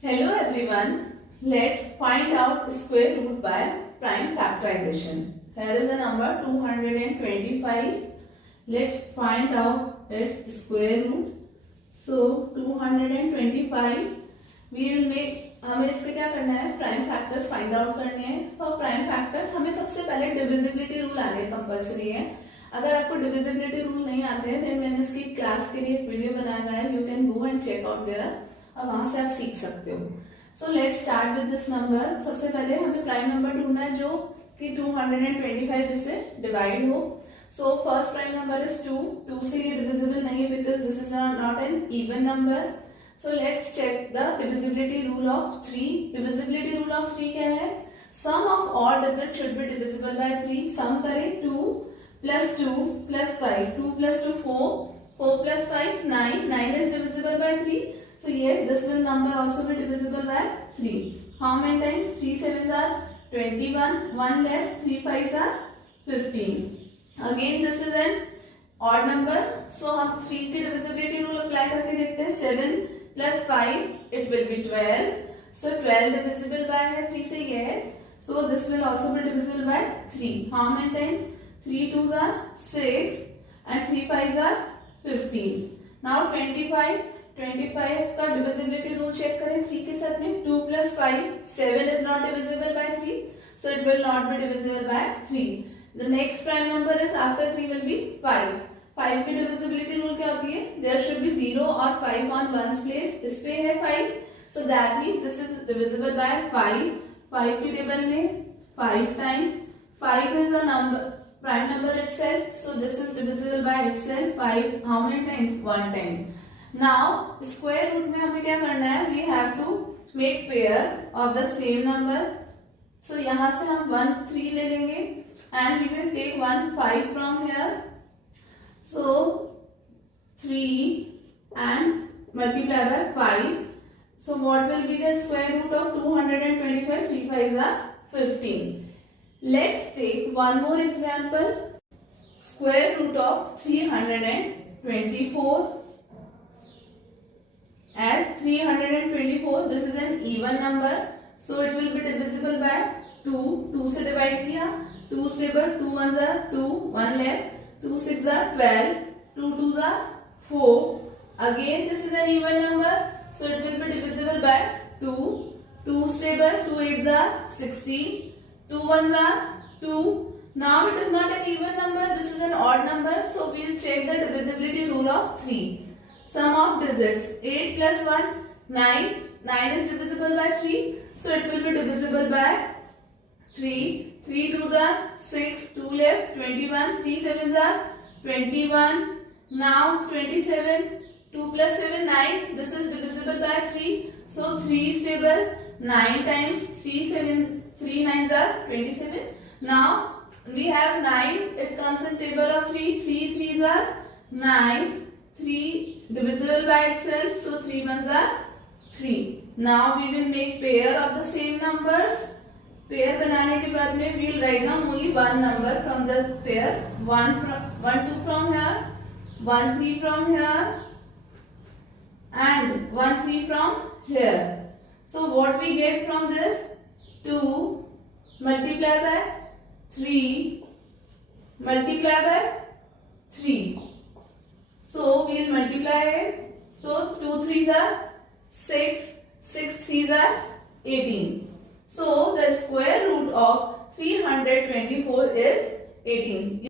Hello everyone, let's find out square root by prime factorization. Here is the number 225. Let's find out its square root. So 225 we will make, हमें इसके क्या करना है, prime factors find out करने हैं. For prime factors हमें सबसे पहले डिविजिबिलिटी रूल आने कंपल्सरी है. अगर आपको डिविजिबिलिटी रूल नहीं आते हैं देन मैंने इसकी क्लास के लिए एक वीडियो बनाया हुआ है, you can go and check out there और वहां से आप सीख सकते हो. So let's start with this number. सबसे पहले हमें प्राइम नंबर ढूंढना है जो कि 225 इससे डिवाइड हो. So first prime number is 2. 2 से ये डिविजिबल नहीं है because this is not an even number. So let's check the divisibility rule of 3. Divisibility rule of 3 क्या है? Sum of all digit should be divisible by 3. Sum करें 2 plus 2 plus 5. 2 plus 2 4. 4 plus 5 9. 9 is divisible by 3. So yes, this will number also be divisible by 3. How many times? 3 sevens are 21. 1 left. 3 fives are 15. Again this is an odd number. So हम 3 की divisibility rule apply करके देखते हैं. 7 plus 5 it will be 12. So 12 divisible by है 3 से, yes. So this will also be divisible by 3. How many times? 3 twos are 6 and 3 fives are 15. Now 25 का divisibility rule check करें 3 के साथ में. 2 plus 5 7 is not divisible by 3, so it will not be divisible by 3. The next prime number is after 3 will be 5. 5 की divisibility rule क्या होती है? There should be 0 or 5 on ones place. इस पे है 5, so that means this is divisible by 5. 5 की table में 5 times 5 is a number, prime number itself, so this is divisible by itself. 5 how many times? 1 time. Now square root में हमें क्या करना है? We have to make pair of the same number. So यहाँ से हम 1 3 ले लेंगे and we will take 1 5 from here. So 3 and multiply by 5. So what will be the square root of 225? 3 5s are 15. Let's take one more example. Square root of 324. As 324, this is an even number, so it will be divisible by 2. 2 से divide किया. 2's neighbor 2 ones are 2, 1 left. 2 6 are 12. 2 2s are 4. Again this is an even number, so it will be divisible by 2. 2's neighbor 2 8s are 16. 2 ones are 2. Now it is not an even number, this is an odd number, so we will check the divisibility rule of 3. Sum of digits 8 plus 1 9. 9 is divisible by 3, so it will be divisible by 3. 3 2s are 6. 2 left. 21. 3 sevens are 21. Now 27. 2 plus 7 9. This is divisible by 3, so 3 is table. 9 times 3 sevens 3 9s are 27. Now we have 9. It comes in table of 3. 3 3s are 9. 3 divisible by itself, so 3 ones are 3. Now we will make pair of the same numbers. Pair बनाने के बाद में we will write down only one number from the pair. 1 2 from here, 1 3 from here, and 1 3 from here. So what we get from this? 2 multiply by 3 multiply by 3. So we will multiply it. So 2 3s are 6. 6 3s are 18. So the square root of 324 is 18.